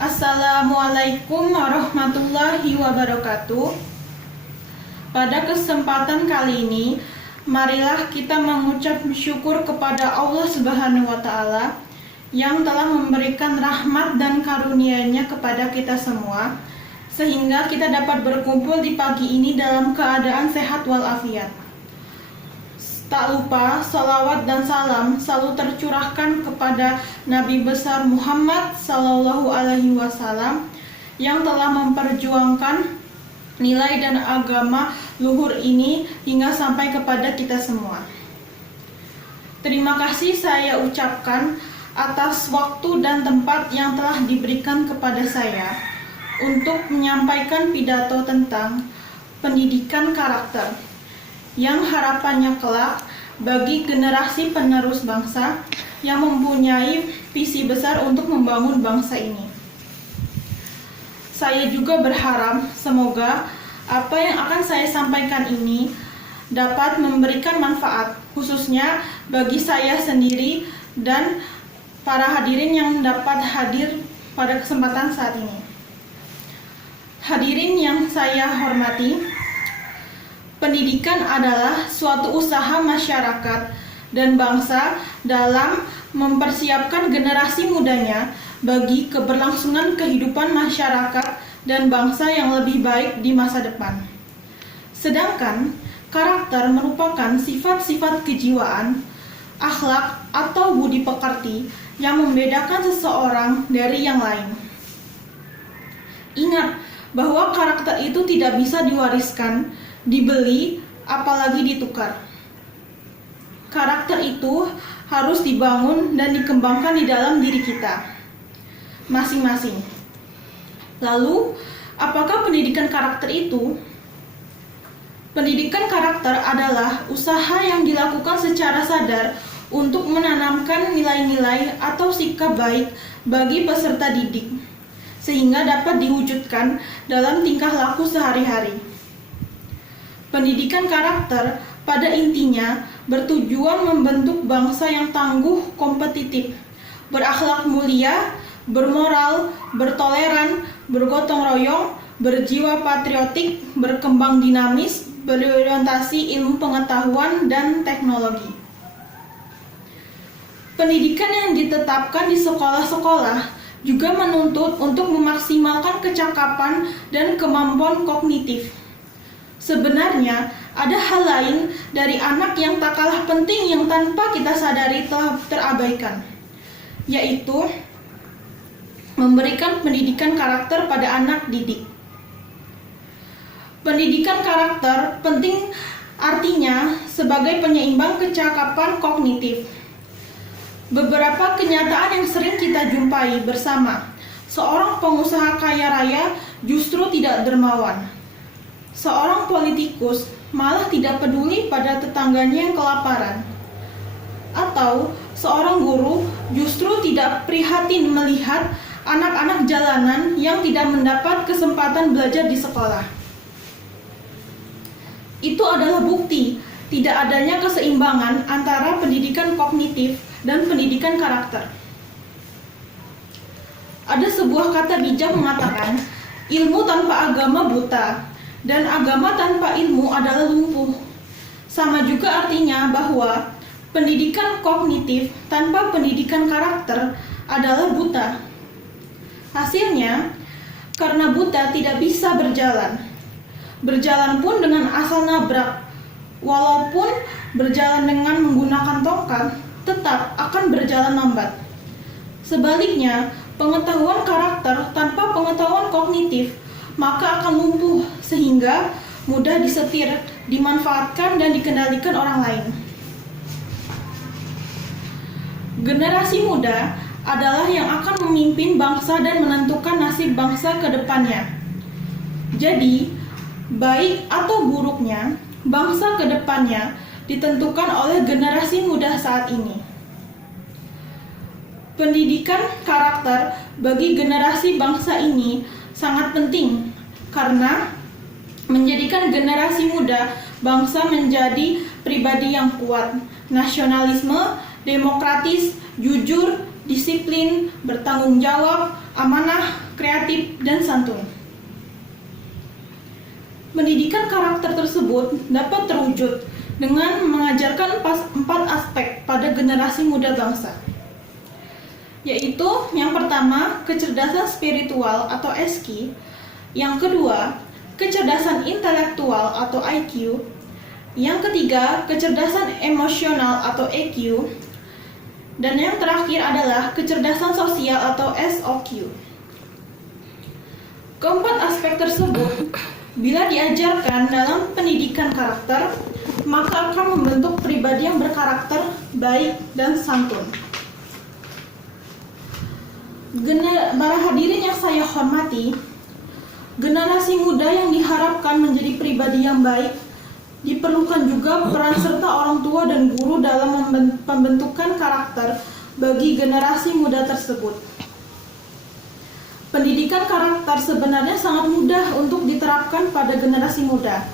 Assalamualaikum warahmatullahi wabarakatuh. Pada kesempatan kali ini, marilah kita mengucap syukur kepada Allah Subhanahu wa Ta'ala yang telah memberikan rahmat dan karunia-Nya kepada kita semua, sehingga kita dapat berkumpul di pagi ini dalam keadaan sehat walafiat. Tak lupa, salawat dan salam selalu tercurahkan kepada Nabi besar Muhammad Sallallahu Alaihi Wasallam yang telah memperjuangkan nilai dan agama luhur ini hingga sampai kepada kita semua. Terima kasih saya ucapkan atas waktu dan tempat yang telah diberikan kepada saya untuk menyampaikan pidato tentang pendidikan karakter yang harapannya kelak bagi generasi penerus bangsa yang mempunyai visi besar untuk membangun bangsa ini. Saya juga berharap semoga apa yang akan saya sampaikan ini dapat memberikan manfaat, khususnya bagi saya sendiri dan para hadirin yang dapat hadir pada kesempatan saat ini. Hadirin yang saya hormati, pendidikan adalah suatu usaha masyarakat dan bangsa dalam mempersiapkan generasi mudanya bagi keberlangsungan kehidupan masyarakat dan bangsa yang lebih baik di masa depan. Sedangkan karakter merupakan sifat-sifat kejiwaan, akhlak atau budi pekerti yang membedakan seseorang dari yang lain. Ingat bahwa karakter itu tidak bisa diwariskan, dibeli, apalagi ditukar. Karakter itu harus dibangun dan dikembangkan di dalam diri kita masing-masing. Lalu, apakah pendidikan karakter itu? Pendidikan karakter adalah usaha yang dilakukan secara sadar untuk menanamkan nilai-nilai atau sikap baik bagi peserta didik, sehingga dapat diwujudkan dalam tingkah laku sehari-hari. Pendidikan karakter pada intinya bertujuan membentuk bangsa yang tangguh, kompetitif, berakhlak mulia, bermoral, bertoleran, bergotong royong, berjiwa patriotik, berkembang dinamis, berorientasi ilmu pengetahuan dan teknologi. Pendidikan yang ditetapkan di sekolah-sekolah juga menuntut untuk memaksimalkan kecakapan dan kemampuan kognitif. Sebenarnya, ada hal lain dari anak yang tak kalah penting yang tanpa kita sadari telah terabaikan, yaitu memberikan pendidikan karakter pada anak didik. Pendidikan karakter penting artinya sebagai penyeimbang kecakapan kognitif. Beberapa kenyataan yang sering kita jumpai bersama, seorang pengusaha kaya raya justru tidak dermawan. Seorang politikus malah tidak peduli pada tetangganya yang kelaparan. Atau seorang guru justru tidak prihatin melihat anak-anak jalanan yang tidak mendapat kesempatan belajar di sekolah. Itu adalah bukti tidak adanya keseimbangan antara pendidikan kognitif dan pendidikan karakter. Ada sebuah kata bijak mengatakan, ilmu tanpa agama buta, dan agama tanpa ilmu adalah lumpuh. Sama juga artinya bahwa pendidikan kognitif tanpa pendidikan karakter adalah buta. Hasilnya, karena buta tidak bisa berjalan. Berjalan pun dengan asal nabrak. Walaupun berjalan dengan menggunakan tongkat, tetap akan berjalan lambat. Sebaliknya, pengetahuan karakter tanpa pengetahuan kognitif maka akan lumpuh sehingga mudah disetir, dimanfaatkan dan dikendalikan orang lain. Generasi muda adalah yang akan memimpin bangsa dan menentukan nasib bangsa ke depannya. Jadi, baik atau buruknya bangsa ke depannya ditentukan oleh generasi muda saat ini. Pendidikan karakter bagi generasi bangsa ini sangat penting karena menjadikan generasi muda bangsa menjadi pribadi yang kuat, nasionalisme, demokratis, jujur, disiplin, bertanggung jawab, amanah, kreatif, dan santun. Pendidikan karakter tersebut dapat terwujud dengan mengajarkan empat aspek pada generasi muda bangsa, yaitu yang pertama, kecerdasan spiritual atau SQ, yang kedua, kecerdasan intelektual atau IQ, yang ketiga, kecerdasan emosional atau EQ, dan yang terakhir adalah kecerdasan sosial atau SOQ. Keempat aspek tersebut, bila diajarkan dalam pendidikan karakter, maka akan membentuk pribadi yang berkarakter baik dan santun. Para hadirin yang saya hormati, generasi muda yang diharapkan menjadi pribadi yang baik, diperlukan juga peran serta orang tua dan guru dalam pembentukan karakter bagi generasi muda tersebut. Pendidikan karakter sebenarnya sangat mudah untuk diterapkan pada generasi muda.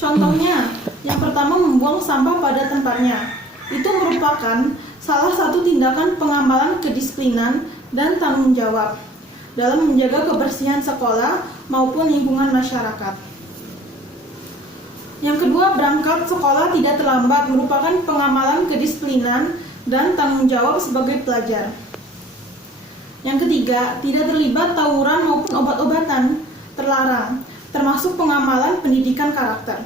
Contohnya, yang pertama, membuang sampah pada tempatnya. Itu merupakan salah satu tindakan pengamalan kedisiplinan dan tanggung jawab dalam menjaga kebersihan sekolah maupun lingkungan masyarakat. Yang kedua, berangkat sekolah tidak terlambat merupakan pengamalan kedisiplinan dan tanggung jawab sebagai pelajar. Yang ketiga, tidak terlibat tawuran maupun obat-obatan terlarang, termasuk pengamalan pendidikan karakter.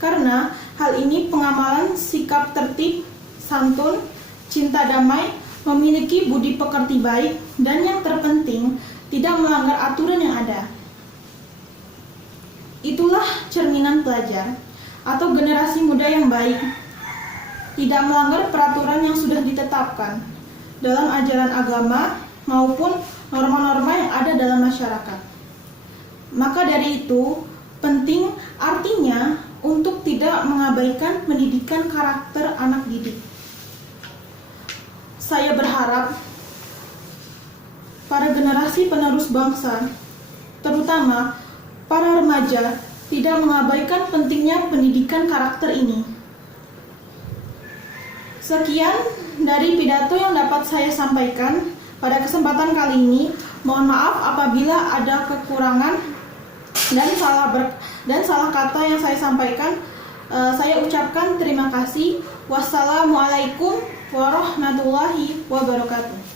Karena hal ini pengamalan sikap tertib, santun, cinta damai, memiliki budi pekerti baik, dan yang terpenting, tidak melanggar aturan yang ada. Itulah cerminan pelajar atau generasi muda yang baik, tidak melanggar peraturan yang sudah ditetapkan dalam ajaran agama maupun norma-norma yang ada dalam masyarakat. Maka dari itu, penting artinya untuk tidak mengabaikan pendidikan karakter anak didik. Saya berharap para generasi penerus bangsa, terutama para remaja, tidak mengabaikan pentingnya pendidikan karakter ini. Sekian dari pidato yang dapat saya sampaikan pada kesempatan kali ini. Mohon maaf apabila ada kekurangan dan salah kata yang saya sampaikan. Saya ucapkan terima kasih. Wassalamualaikum warahmatullahi wabarakatuh.